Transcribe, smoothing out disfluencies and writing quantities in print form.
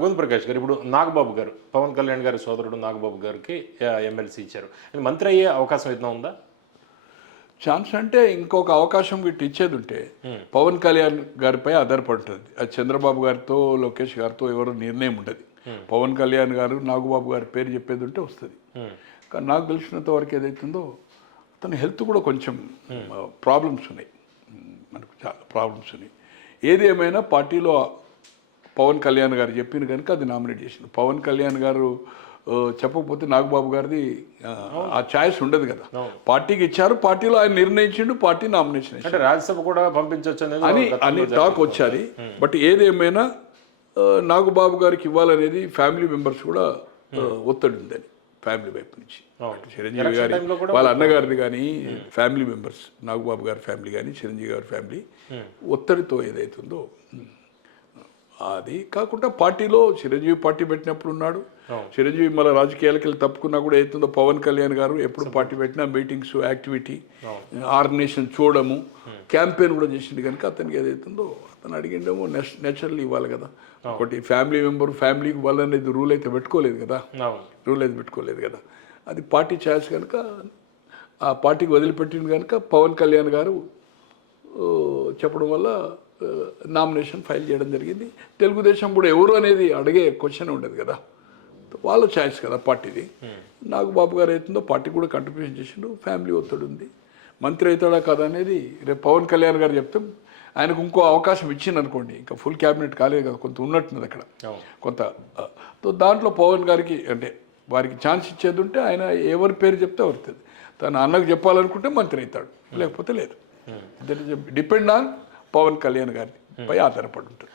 గోవింద ప్రకాష్ గారు, ఇప్పుడు నాగబాబు గారు, పవన్ కళ్యాణ్ గారి సోదరుడు నాగబాబు గారికి ఎమ్మెల్సీ ఇచ్చారు. మంత్రి అయ్యే అవకాశం ఏదైనా ఉందా? ఛాన్స్ అంటే ఇంకొక అవకాశం వీటి ఇచ్చేది ఉంటే పవన్ కళ్యాణ్ గారిపై ఆధారపడుతుంది. అది చంద్రబాబు గారితో లోకేష్ గారితో ఎవరు నిర్ణయం ఉండదు. పవన్ కళ్యాణ్ గారు నాగబాబు గారి పేరు చెప్పేది ఉంటే వస్తుంది. కానీ నాకు తెలిసినంత వరకు ఏదైతుందో అతని హెల్త్ కూడా కొంచెం ప్రాబ్లమ్స్ ఉన్నాయి, మనకు చాలా ప్రాబ్లమ్స్ ఉన్నాయి. ఏది ఏమైనా పార్టీలో పవన్ కళ్యాణ్ గారు చెప్పింది కనుక అది నామినేట్ చేసింది. పవన్ కళ్యాణ్ గారు చెప్పకపోతే నాగబాబు గారిది ఆ ఛాయిస్ ఉండదు కదా. పార్టీకి ఇచ్చారు, పార్టీలో ఆయన నిర్ణయించిండు, పార్టీ నామినేషన్ అంటే రాజ్యసభ కూడా పంపించవచ్చు అని టాక్ వచ్చారు. బట్ ఏదేమైనా నాగబాబు గారికి ఇవ్వాలనేది ఫ్యామిలీ మెంబర్స్ కూడా ఒత్తిడి ఉందని ఫ్యామిలీ వైపు నుంచి. చిరంజీవి గారి వాళ్ళ అన్నగారిది కానీ ఫ్యామిలీ మెంబర్స్, నాగబాబు గారి ఫ్యామిలీ కానీ చిరంజీవి గారి ఫ్యామిలీ ఒత్తిడితో ఏదైతుందో అది కాకుండా పార్టీలో చిరంజీవి పార్టీ పెట్టినప్పుడు ఉన్నాడు. చిరంజీవి మళ్ళీ రాజకీయాలకు వెళ్ళి తప్పుకున్నా కూడా ఏదైతుందో పవన్ కళ్యాణ్ గారు ఎప్పుడు పార్టీ పెట్టినా మీటింగ్స్, యాక్టివిటీ, ఆర్గనైజేషన్ చూడము, క్యాంపెయిన్ కూడా చేసింది కనుక అతనికి ఏదైతుందో అతను అడిగిండేమో నేచురల్లీ ఇవ్వాలి కదా. ఒకటి ఫ్యామిలీ మెంబర్ ఫ్యామిలీకి వాళ్ళనేది రూల్ అయితే పెట్టుకోలేదు కదా. అది పార్టీ ఛాయిస్ కనుక ఆ పార్టీకి వదిలిపెట్టింది కనుక పవన్ కళ్యాణ్ గారు చెప్పడం వల్ల నామినేషన్ ఫైల్ చేయడం జరిగింది. తెలుగుదేశం కూడా ఎవరు అనేది అడిగే క్వశ్చన్ ఉండదు కదా, వాళ్ళ ఛాయిస్ కదా పార్టీది. నాగబాబు గారు అవుతుందో పార్టీ కూడా కంట్రిబ్యూషన్ చేసిండు, ఫ్యామిలీ ఒత్తిడి ఉంది. మంత్రి అవుతాడా కదా అనేది రేపు పవన్ కళ్యాణ్ గారు చెప్తాం. ఆయనకు ఇంకో అవకాశం ఇచ్చింది అనుకోండి, ఇంకా ఫుల్ క్యాబినెట్ కాలేదు కదా, కొంత ఉన్నట్టున్నది అక్కడ కొంత. దాంట్లో పవన్ గారికి అంటే వారికి ఛాన్స్ ఇచ్చేది ఉంటే ఆయన ఎవరి పేరు చెప్తే అవుతుంది. తన అన్నకు చెప్పాలనుకుంటే మంత్రి అవుతాడు, లేకపోతే లేదు. డిపెండ్ ఆన్ పవన్ కళ్యాణ్ గారిపై ఆధారపడి ఉంటుంది.